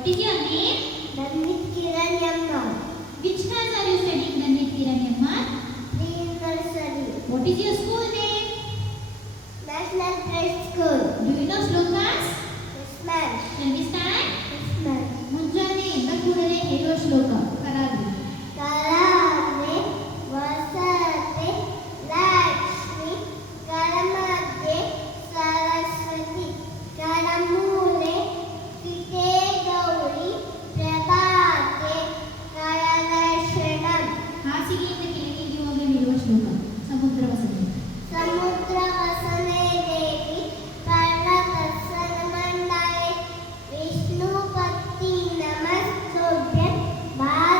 What is your name? Nandit Kiranyamma. Which class are you studying, Nandit Kiranyamma? Pre-nursery. What is your school name? National Trust School. Do you know slokas? Yes, ma'am. Shall we start? Yes, ma'am. ಮುಂಜಾನೆ ಎದ್ದ ಕೂಡಲೇ ಹೇಳುವ ಶ್ಲೋಕ ಕರಾಗ್ರಿ. ಕರಾಗ್ರೆ ವಸತೆ ಲಕ್ಷ್ಮಿ ಕರಮಧ್ಯೆ ಸರಸ್ವತಿ ಕರಮೂಲೆ ಸ್ಥಿತೇ ಗೌರಿ ಪ್ರಭಾತೆ ಕರದರ್ಶನಂ. ಹಾಸಿಗೆಯಿಂದ ಕೆಳಗೆ ಇಳಿಯುವಾಗ ಹೇಳುವ ಶ್ಲೋಕ ಸಮುದ್ರ ವಸತಿ. ಸಮುದ್ರ ವಸನೆ ದೇವಿ ಪರ್ಣದರ್ಶನ ಮಂಡಲೆ ವಿಷ್ಣು ಪತ್ನಿ ನಮಸ್ತುಭ್ಯಂ ಭಾರತ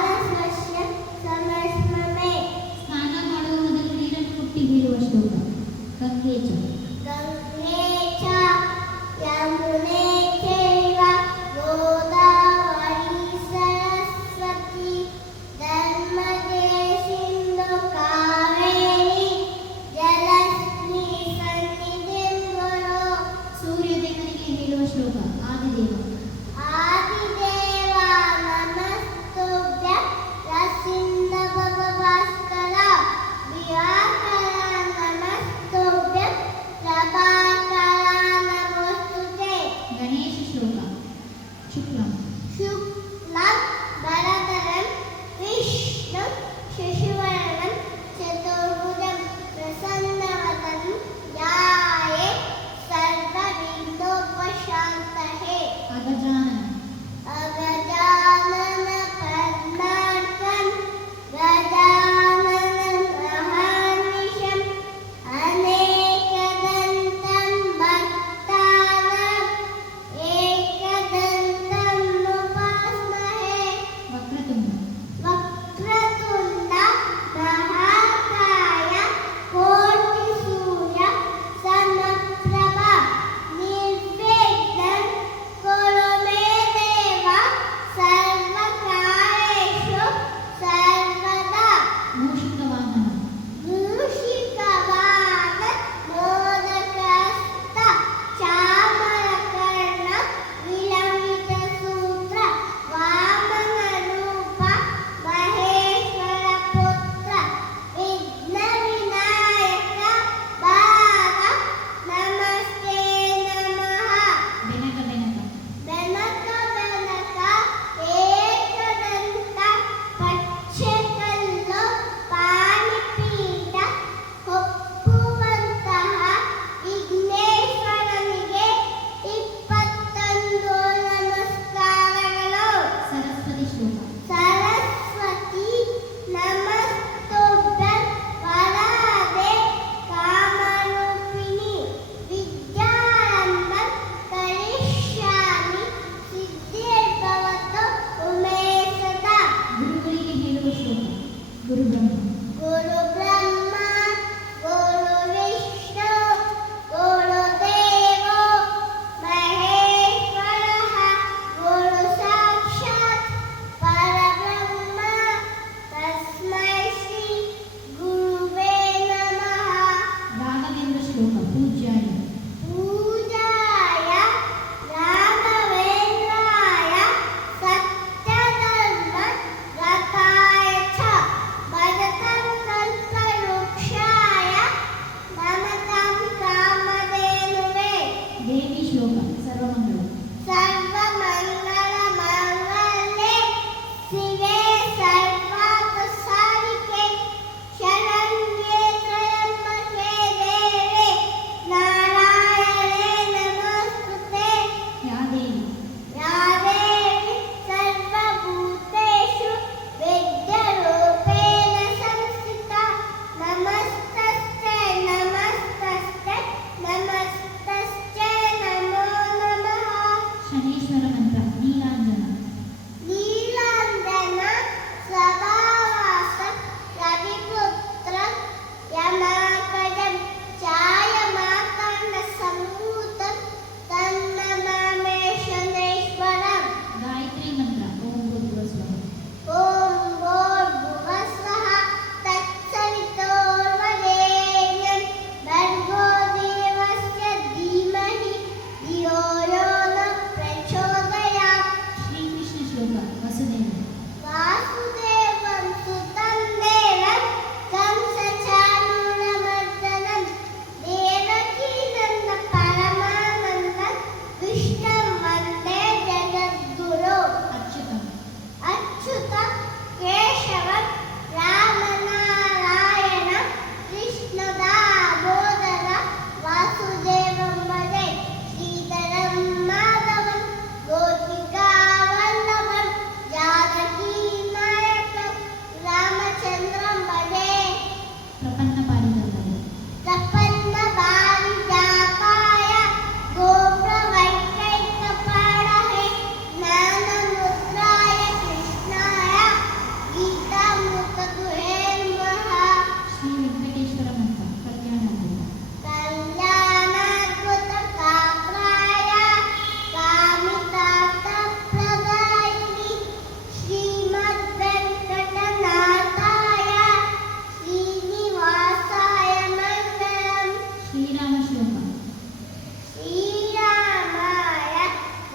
ಶ್ರೀರಾಮಾಯ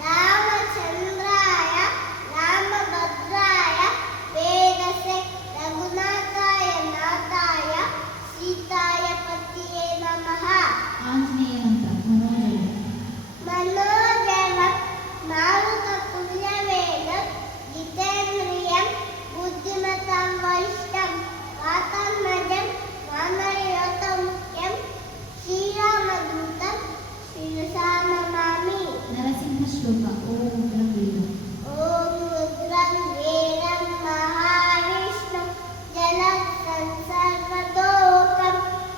ರಾಮಚಂದ್ರಾಯ ರಾಮಭದ್ರಾಯ ವೇದಸೆ ರಘುನಾಥಾಯ ನಾಥಾಯ ಸೀತಾಯ ಪತಿಯೇ ನಮಃ. ಆಂಜನೇಯ ಮಂತ್ರ മനോജവം മാരുതതുല്യവേദം ജിതേന്ദ്രിയം ബുദ്ധിമതാം വരിഷ്ഠം വാതാത്മജം വാനരയോത്തമുഖ്യം ശ്രീരാമദൂതം ശിരസാ നമാമി. ನರಸಿಂಹ ಶ್ಲೋಕ. ಓಂ ಗಂಭೀರ. ഓം രുദ്രം വീരം മഹാവിഷ്ണു ജലത്സൻ സർവതോകം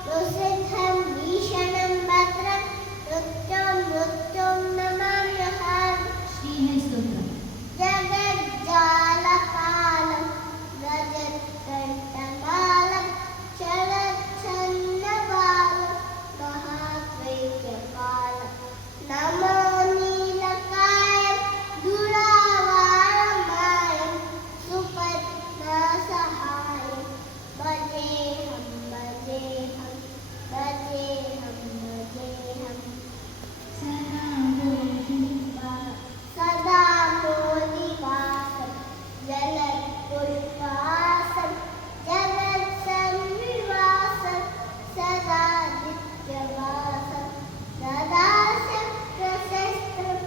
രുസിദ്ധം ഭീഷണം ഭദ്രം മൃത്യും മൃത്യും നമാമ്യഹം. ಶ್ರೀಹರಿ ಸ್ತೋತ್ರ. ജഗജ്ജാലപാലം രജത്കണ്ഠമാലം ചലച്ഛന്നപാലം മഹാദ്വൈതപാലം നമോ നീലകായം ദുരാവാരമായം സുപത്നാസഹായം ഭജേഹം ഭജേഹം ഭജേഹം ഭജേഹം. സദാ മോദിവാസം ജലപുഷ്പാസം ജലസംവിവാസം സദാ നിത്യവാസം സദാ ശക്രശസ്ത്രം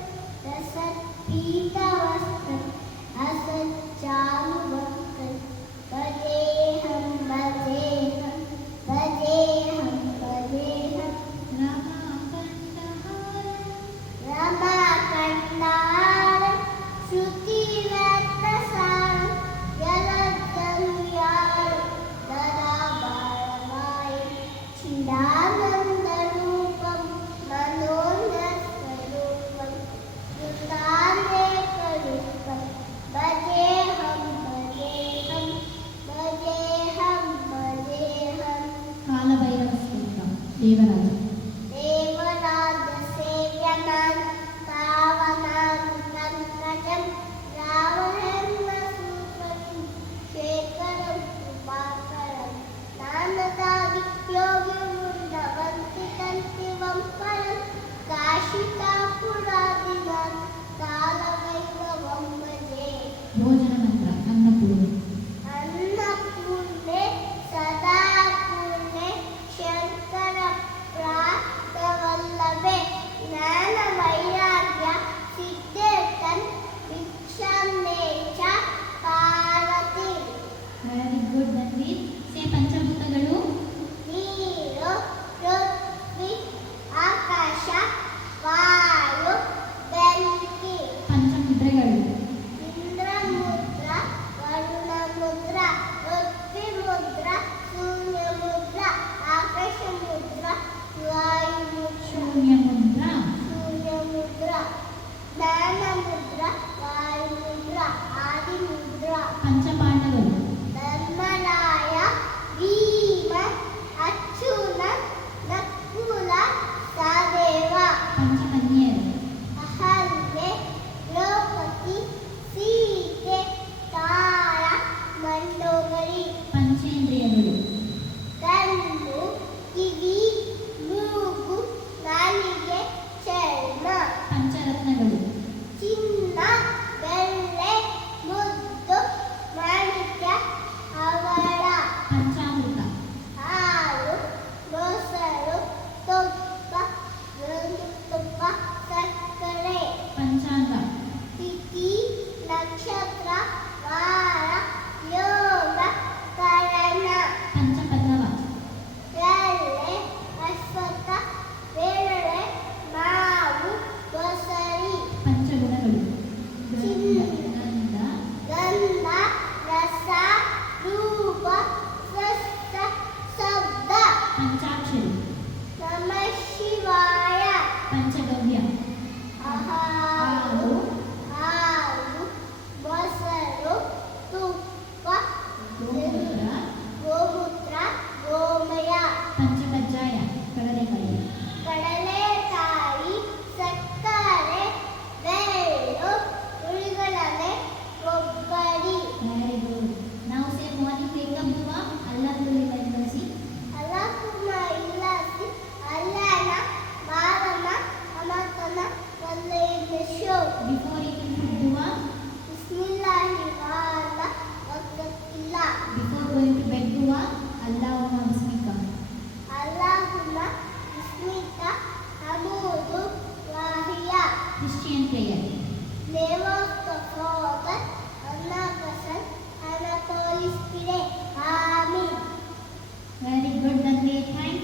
രസത്പീതവസ്ത്രം അസച്ചാനുഭക്തം ഭജേഹം ഭജേഹം ഭജേഹം ഭജേഹം. രമാകണ്ഠാരം ശ്രുതിരത്നസാരം ജലധന്യാരം ദരാഭാരമായം ചിദാനന്ദരൂപം മനോജ്ഞസ്വരൂപം കൃതാനേകരൂപം ഭജേഹം ഭജേഹം ഭജേഹം ഭജേഹം. ಕಾಲಭೈರವ ಸ್ತೋತ್ರ. ದೇವರಾಜ. ದೇವರಾಜ ಸೇವ್ಯನಾಂ ಪಾವನಾಂ ಪಂಕಜಂ ರಾವಣೇಂದ್ರ ಸೂತ್ರಂ ಶೇಖರಂ ಕೃಪಾಕರಂ ನಾನದಾದಿತ್ಯೋಗಿ ವೃಂದವಂತಿ ತಂತಿವಂ ಪರಂ ಕಾಶಿಕಾಪುರಾದಿನಾಂ ಕಾಲಭೈರವಂ ಭಜೆ. ಭೋಜನ ಮಂತ್ರ. ಅನ್ನಪೂರ್ಣೆ. ಅನ್ನಪೂರ್ಣೆ ಸದಾ ಪೂರ್ಣೆ ಶಂಕರ ಪ್ರಾಪ್ತವಲ್ಲಭೆ ಜ್ಞಾನ ವೈರಾಗ್ಯ ಸಿದ್ಧೇತನ್ ಭಿಕ್ಷಾಂದೇ ಚ Parvati. Very good Dhanveer. Say ಪಂಚಭೂತಗಳು. ನೀರು ಪೃಥ್ವಿ ಆಕಾಶ ವಾಯು ಬೆಂಕಿ. ಪಂಚಮುದ್ರೆಗಳು. ಇಂದ್ರ ಮುದ್ರ ವರುಣ ಮುದ್ರ ಪೃಥ್ವಿ ಮುದ್ರ ಸೂರ್ಯ ಮುದ್ರ ಆಕಾಶ ಮುದ್ರ ವಾಯು ಮುದ್ರ ಶೂನ್ಯ ಮುದ್ರ. ಸೂರ್ಯ ಮುದ್ರ ಜ್ಞಾನ ಮುದ್ರ ವಾಯು ಮುದ್ರ ಆದಿ ಮುದ್ರ. ಪಂಚಪಾಂಡವರು. ಧರ್ಮರಾಯ ಭೀಮ ಅರ್ಜುನ ನಕುಲ ಸಹದೇವ. ಪಂಚಕನ್ಯೆಯರು. ಅಹಲ್ಯೆ ದ್ರೌಪದಿ ಸೀತೆ ತಾರ ಮಂಡೋದರಿ. ಪಂಚೇಂದ್ರಿಯಗಳು. ಕಣ್ಣು ಕಿವಿ ಮೂಗು ನಾಲಿಗೆ ಚರ್ಮ. ಪಂಚರತ್ನಗಳು. ಚಿನ್ನ ಬೆಳ್ಳೆ ಮುದ್ದು ಮಾಣಿಕ್ಯ ಹವಳ. ಪಂಚಾಮೃತ. ಹಾಲು ಮೊಸರು ತುಪ್ಪ ಜೇನುತುಪ್ಪ ಸಕ್ಕರೆ. ಪಂಚಾಂಗ. ತಿಥಿ ನಕ್ಷತ್ರ ವಾರ ಯೋಗ ಕರಣ. ಪಂಚಪಲ್ಲವ. ಎಳ್ಳೆ ಅಶ್ವತ್ಥ ಬೇಳೆ ಮಾವು ಬಸರಿ. ಪಂಚಗುಣಗಳು. ಚಿನ್ನ ಗಂಧ ರಸ ರೂಪ ಸ್ವಸ್ಥ ಶಬ್ದ. ಪಂಚಾಕ್ಷರಿ. ನಮಃ ಶಿವಾಯ. ಪಂಚಗವ್ಯ. ಹಾಲು ಹಾಲು ಮೊಸರು ತುಪ್ಪ ಗೋಮೂತ್ರ. ಗೋಮೂತ್ರ ಗೋಮಯ. ಪಂಚಕಜ್ಜಾಯ. ಕಡಲೆಕಾಯಿ. ಕಡಲೆಕಾಯಿ ಸಕ್ಕರೆ ಬೆಳ್ಳು ಉಳಿಗಳನೆ ಕೊಬ್ಬರಿ. Very good. ನಾವು ಸೇ ಮಾರ್ನಿಂಗ್ ವೇಕಪ್ ದುವಾ. ಅಲ್ಲಾಹ್ ತುಲಿ ಬೈಸಿ. ಅಲ್ಲಕುಮ್ಮ ಇಲ್ಲಸಿ ಅಲ್ಲನ ಬಾರಮ ಅಮ ತೋರಿಸ್ತಿದೆ. ಆಮೀನ್. ವೆರಿ ಗುಡ್ ನನ್ನಿ, ಥ್ಯಾಂಕ್